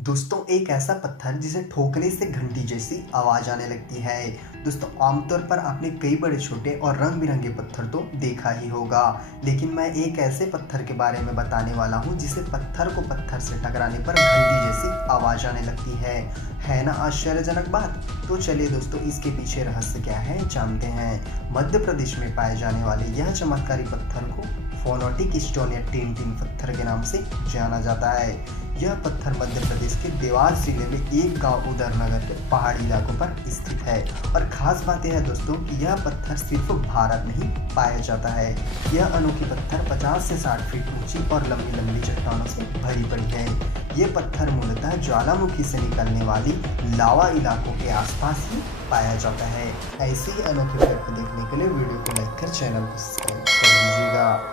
दोस्तों एक ऐसा पत्थर जिसे ठोकने से घंटी जैसी आवाज आने लगती है। दोस्तों आमतौर पर आपने कई बड़े छोटे और रंग बिरंगे पत्थर तो देखा ही होगा, लेकिन मैं एक ऐसे पत्थर के बारे में बताने वाला हूँ जिसे पत्थर को पत्थर से टकराने पर घंटी जैसी आवाज आने लगती है ना आश्चर्यजनक बात। तो चलिए दोस्तों इसके पीछे रहस्य क्या है जानते हैं। मध्य प्रदेश में पाए जाने वाले यह चमत्कारी पत्थर को फोनोटिक स्टोन या टिन पत्थर के नाम से जाना जाता है। यह पत्थर मध्य प्रदेश के देवास जिले में एक गांव उदयनगर के पहाड़ी इलाकों पर स्थित है और खास बात यह है दोस्तों कि यह पत्थर सिर्फ भारत में ही पाया जाता है। यह अनोखी पत्थर 50 से 60 फीट ऊंची और लंबी लंबी चट्टानों से भरी पड़ी है। ये पत्थर मूलतः ज्वालामुखी से निकलने वाली लावा इलाकों के आसपास ही पाया जाता है। ऐसे ही अनोखे फैक्ट देखने के लिए वीडियो को लाइक कर चैनल को सब्सक्राइब कर लीजिएगा।